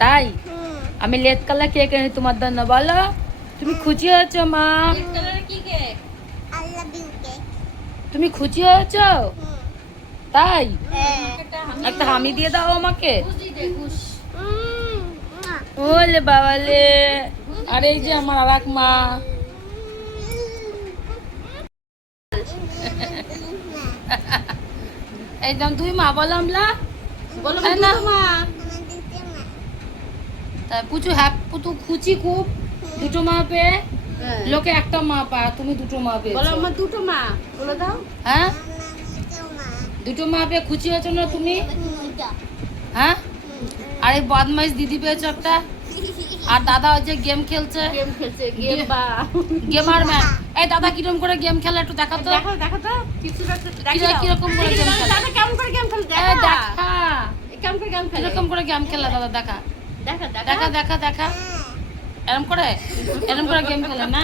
তাই আমি late colour cake এনে তোমার জন্য, বলো তুমি খুশি হয়েছো মা? তুমি খুশি হয়েছো? তাই একটা হামি দিয়ে দাও আমাকে। ওলে বাবালে, আর এই যে আমার আর এক মা। একদম তুই মা বললাম না, তাই পুচু হ্যাঁ পুতু খুশি খুব, দুটো মা পেয়ে। লোকে একটা মা পা, তুমি দুটো মা পেয়ে। বলো আমার দুটো মা বলে দাও। হ্যাঁ দুটো মা পেয়ে খুশি হয়েছো না তুমি? হ্যাঁ আর এই বদমাইশ দিদি পেয়েছো একটা, আর দাদা ওই যে গেম খেলছে। Gamer man. এই দাদা কিরকম করে গেম খেলে একটু দেখো তো। দেখো তো কিরকম করে গেম খেলে দাদা কেমন করে গেম খেলে দেখা, কেমন করে গেম খেলে কিরকম করে গেম খেলে দাদা দেখা দেখা দেখা দেখা দেখা এরম করে গেম খেলে না।